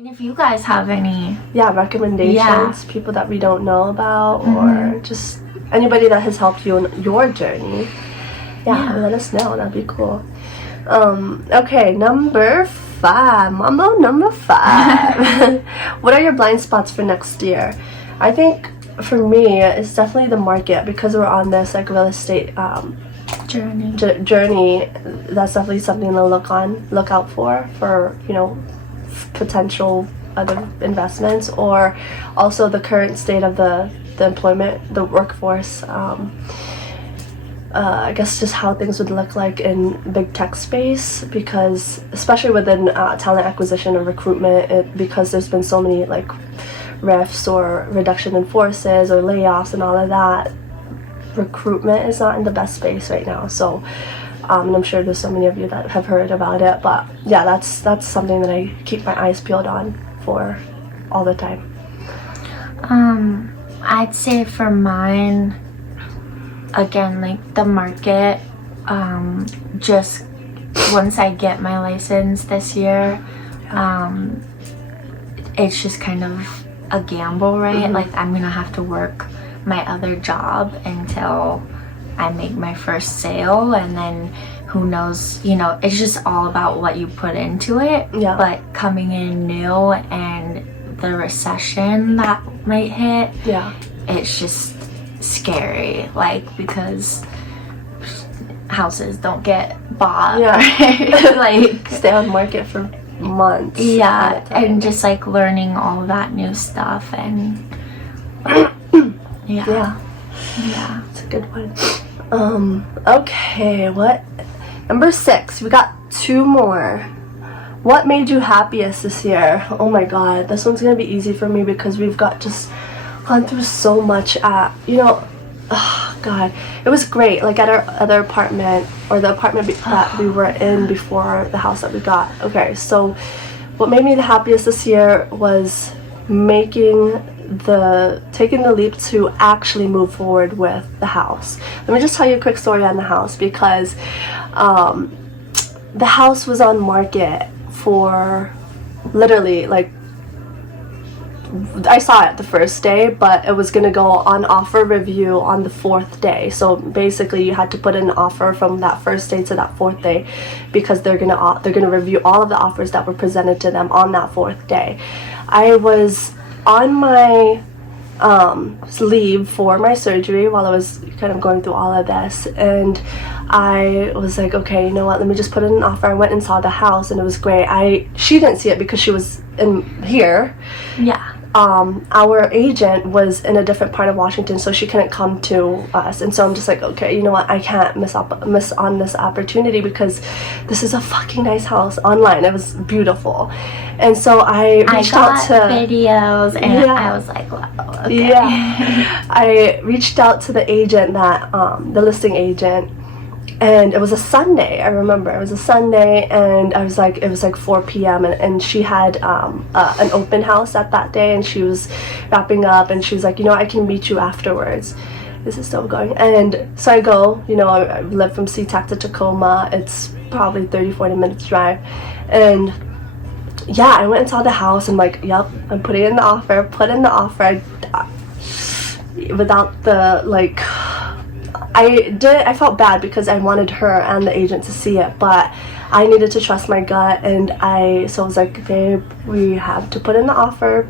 And if you guys have any recommendations, people that we don't know about, or just anybody that has helped you in your journey, let us know. That'd be cool. Okay, number 5. Mambo number 5. What are your blind spots for next year? I think for me, it's definitely the market, because we're on this like real estate journey. That's definitely something to look out for you know, potential other investments, or also the current state of the employment, the workforce. I guess just how things would look like in big tech space, because especially within talent acquisition and recruitment, because there's been so many like rifts or reduction in forces or layoffs and all of that, recruitment is not in the best space right now. So and I'm sure there's so many of you that have heard about it, but yeah, that's something that I keep my eyes peeled on for all the time. I'd say for mine, again, like the market, just once I get my license this year, it's just kind of a gamble, right? Like I'm gonna have to work my other job until I make my first sale, and then who knows, you know, it's just all about what you put into it. Yeah. But coming in new and the recession that might hit, it's just scary, like, because houses don't get bought, right? Like stay on market for months. Yeah, and just like learning all that new stuff, and yeah, it's a good one. Okay, what number 6, we got 2 more. What made you happiest this year? Oh my god, this one's gonna be easy for me because we've just gone through so much at, you know, oh god, it was great, like at our other apartment, or the apartment that we were in before the house that we got. Okay, so what made me the happiest this year was taking the leap to actually move forward with the house. Let me just tell you a quick story on the house, because the house was on market for literally, like, I saw it the first day, but it was gonna go on offer review on the 4th day. So basically you had to put in an offer from that first day to that 4th day, because they're gonna review all of the offers that were presented to them on that 4th day. I was on my leave for my surgery while I was kind of going through all of this, and I was like, okay, you know what, let me just put in an offer. I went and saw the house, and it was great. She didn't see it because she was in here. Our agent was in a different part of Washington, so she couldn't come to us, and so I'm just like, okay, you know what, I can't miss on this opportunity, because this is a fucking nice house. Online, it was beautiful, and so I reached out to videos, and I was like, wow, okay. I reached out to the agent the listing agent, and it was a Sunday. I remember it was a Sunday, and it was like 4 p.m. and she had an open house at that day, and she was wrapping up, and she was like, you know, I can meet you afterwards. This is still going. And so I go, you know, I live from SeaTac to Tacoma. It's probably 30-40 minutes drive, and I went and saw the house, and like, yep, I'm putting in the offer. Put in the offer. Without the, like, I felt bad because I wanted her and the agent to see it, but I needed to trust my gut, and I was like, babe, we have to put in the offer,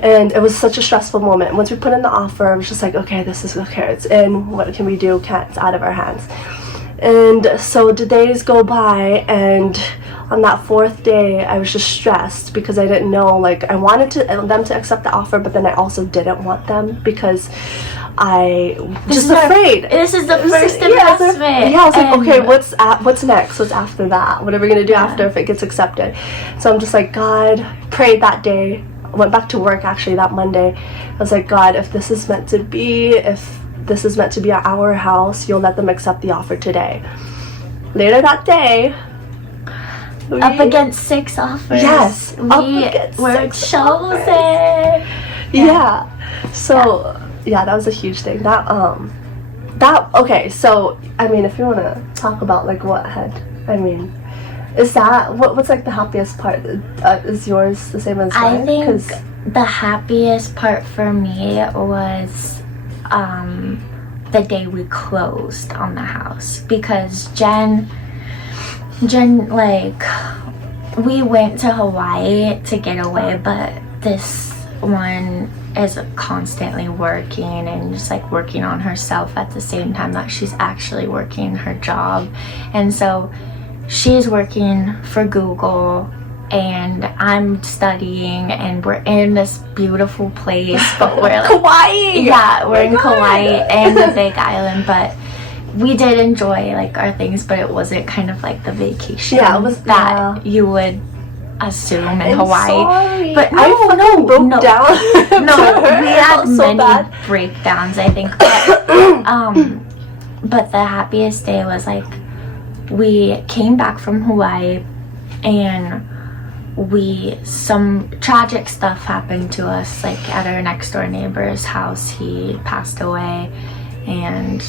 and it was such a stressful moment. Once we put in the offer, I was just like, okay, it's in, what can we do? It's out of our hands. And so the days go by, and on that 4th day, I was just stressed because I didn't know, like, I wanted them to accept the offer, but then I also didn't want them because I was just afraid. This is the first investment. I was like, okay, what's next? What's after that? What are we gonna do after if it gets accepted? So I'm just like, God, prayed that day. I went back to work actually that Monday. I was like, God, if this is meant to be our house, you'll let them accept the offer today. Later that day, up against 6 offers. Yes, we were chosen. So that was a huge thing. Okay, so I mean, if you want to talk about like Is that what's like the happiest part? Is yours the same as mine? I think the happiest part for me was the day we closed on the house, because Jen, like, we went to Hawaii to get away, but this one is constantly working and just like working on herself at the same time that she's actually working her job. And so she's working for Google and I'm studying, and we're in this beautiful place, but we're like Kauai. Yeah, we're in Kauai and the Big Island, but we did enjoy like our things, but it wasn't kind of like the vacation it was that you would assume in Hawaii. Sorry. But I broke down. No, we had so many bad. breakdowns, I think. But the happiest day was like we came back from Hawaii and some tragic stuff happened to us, like at our next door neighbor's house. He passed away, and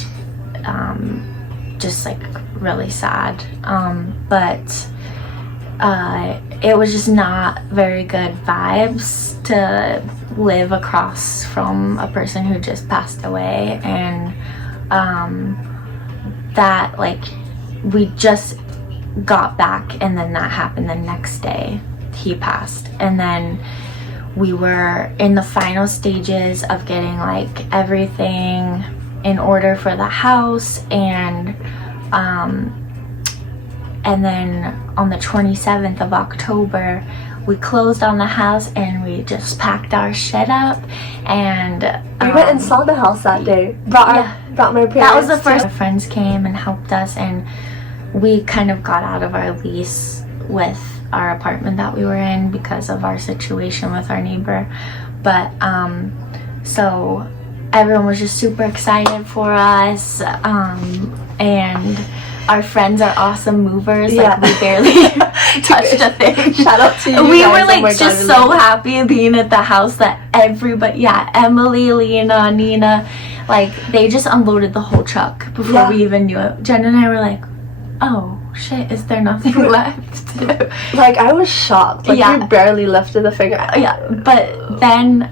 just like really sad. But it was just not very good vibes to live across from a person who just passed away, and that like we just got back and then that happened the next day. He passed, and then we were in the final stages of getting like everything in order for the house, and then on the 27th of October we closed on the house and we just packed our shit up, and we went and saw the house that day. Brought my parents. That was the first. Our friends came and helped us, and we kind of got out of our lease with our apartment that we were in because of our situation with our neighbor. But so everyone was just super excited for us, and our friends are awesome movers. Like we barely touched a thing. Shout out to you We guys. were like just so happy being at the house that everybody, Emily, Lena, Nina, like they just unloaded the whole truck before we even knew it. Jen and I were like, oh shit, is there nothing left? Like I was shocked. Like you barely lifted a finger. But then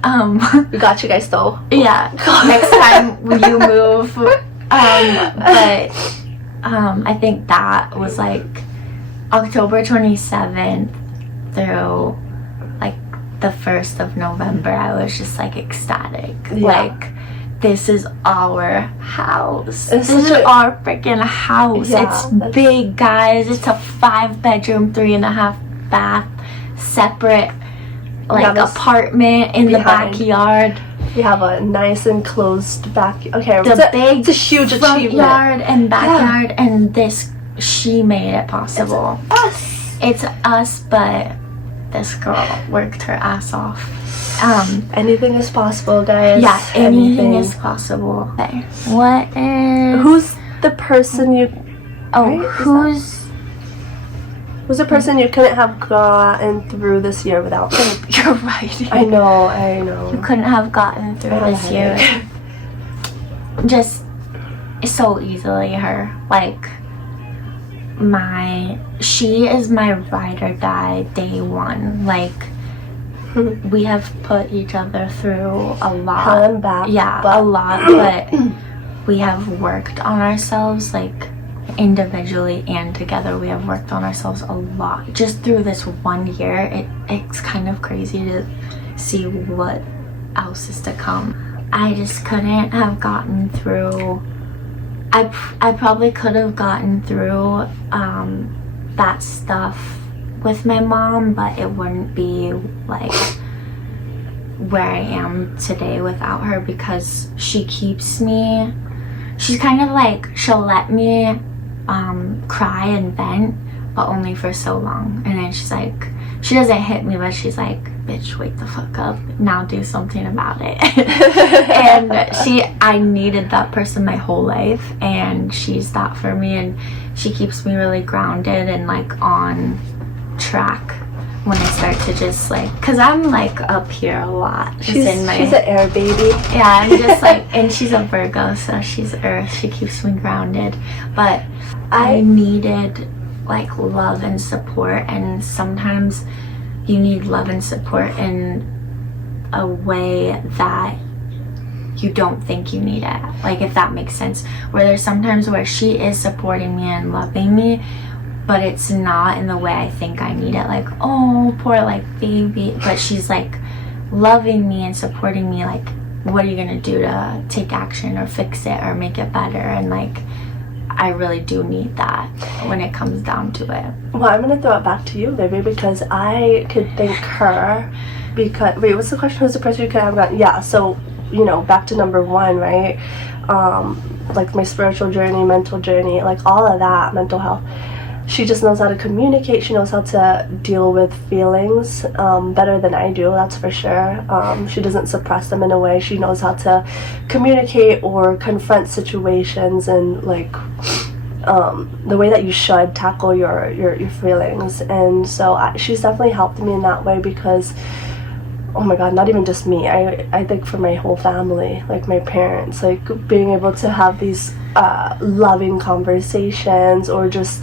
we got you guys though. Next time you move. But I think that was like October 27th through like the 1st of November. I was just like ecstatic. Like, this is our house. This is our freaking house. It's big, guys. It's a 5-bedroom, 3.5 bath, separate like apartment in the backyard. We have a nice enclosed back. Okay, it's a huge front achievement. Yard and backyard, and she made it possible. It's us, but this girl worked her ass off. Anything is possible, guys. Yeah, anything is possible. Okay. What is... Who's the person you... Who's the person you couldn't have gotten through this year without? You're right. I know. You couldn't have gotten through this year. Just so easily her. Like, she is my ride or die day one. Like, we have put each other through a lot. Hell and back. A lot, but we have worked on ourselves, like, individually and together. We have worked on ourselves a lot. Just through this 1 year, it's kind of crazy to see what else is to come. I just couldn't have gotten through... I probably could have gotten through that stuff with my mom, but it wouldn't be like where I am today without her, because she keeps me... She's kind of like, she'll let me cry and vent, but only for so long, and then she's like, she doesn't hit me, but she's like, bitch, wake the fuck up, now do something about it. And I needed that person my whole life, and she's that for me, and she keeps me really grounded and like on track when I start to just like, cause I'm like up here a lot. She's an air baby. Yeah, I'm just like, and she's a Virgo, so she's earth. She keeps me grounded. But I needed like love and support, and sometimes you need love and support in a way that you don't think you need it, like, if that makes sense. Where there's sometimes where she is supporting me and loving me, but it's not in the way I think I need it, like, oh, poor, like, baby. But she's like loving me and supporting me, like, what are you gonna do to take action or fix it or make it better? And like, I really do need that when it comes down to it. Well, I'm gonna throw it back to you, baby, because I could thank her. Because wait, what's the question? Who's the person you could have got? Yeah, so, you know, back to number one, right? Like my spiritual journey, mental journey, like all of that, mental health. She just knows how to communicate. She knows how to deal with feelings better than I do, that's for sure. She doesn't suppress them in a way. She knows how to communicate or confront situations and like the way that you should tackle your feelings. And so she's definitely helped me in that way, because oh my god, not even just me, I think for my whole family, like my parents, like being able to have these loving conversations, or just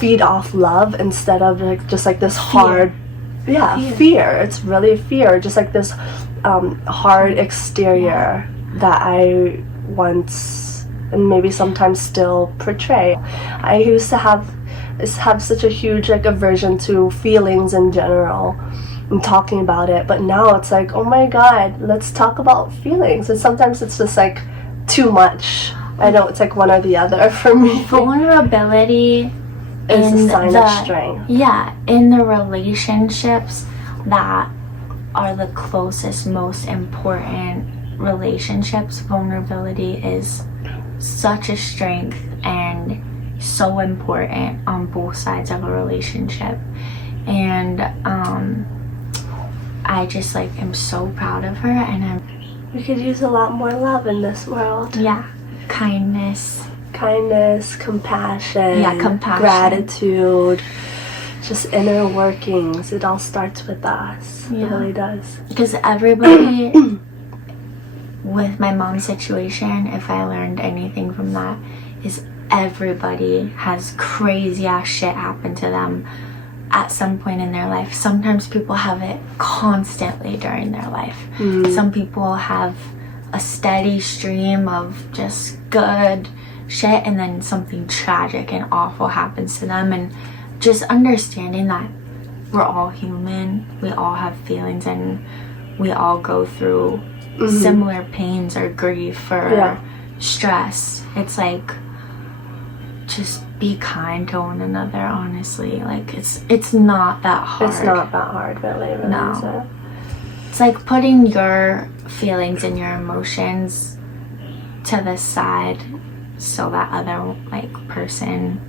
feed off love instead of like just like this hard fear. It's really fear, just like this hard exterior that I once and maybe sometimes still portray. I used to have such a huge like aversion to feelings in general and talking about it, but now it's like, oh my god, let's talk about feelings. And sometimes it's just like too much. I know it's like one or the other for me. Vulnerability is a sign of strength. Yeah, in the relationships that are the closest, most important relationships, vulnerability is such a strength and so important on both sides of a relationship. And I just like am so proud of her, and we could use a lot more love in this world. Yeah. Kindness, compassion, gratitude, just inner workings. It all starts with us. It really does. Because everybody, with my mom's situation, if I learned anything from that, is everybody has crazy ass shit happen to them at some point in their life. Sometimes people have it constantly during their life. Some people have a steady stream of just good shit, and then something tragic and awful happens to them. And just understanding that we're all human, we all have feelings, and we all go through similar pains or grief or stress. It's like, just be kind to one another, honestly. Like, it's not that hard. It's not that hard, really. No. Is it? It's like putting your feelings and your emotions to the side so that other like person.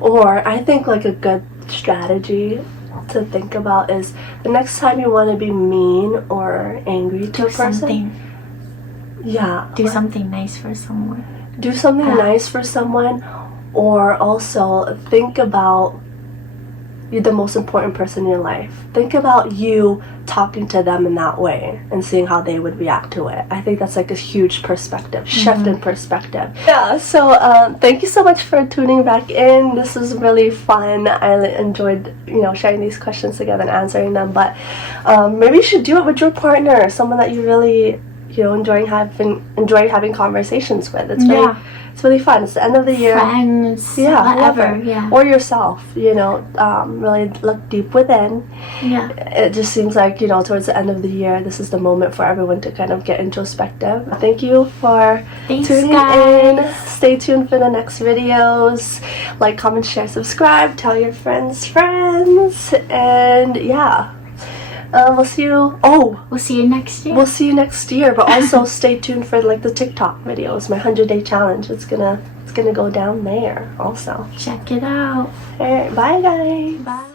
Or I think like a good strategy to think about is the next time you want to be mean or angry to a person, do something nice for someone. Do something nice for someone, or also think about the most important person in your life. Think about you talking to them in that way and seeing how they would react to it. I think that's like a huge perspective, shift in perspective. Yeah, so thank you so much for tuning back in. This was really fun. I enjoyed, sharing these questions together and answering them. But maybe you should do it with your partner, someone that you really, enjoy having conversations with. It's really fun. It's the end of the year. Friends, whatever. Or yourself, really look deep within. It just seems like, towards the end of the year, this is the moment for everyone to kind of get introspective. Thank you for tuning in. Stay tuned for the next videos. Like, comment, share, subscribe. Tell your friends. And we'll see you. We'll see you next year. We'll see you next year, but also stay tuned for like the TikTok videos, my 100-day challenge. It's gonna go down there also. Check it out. All right, bye guys. Bye.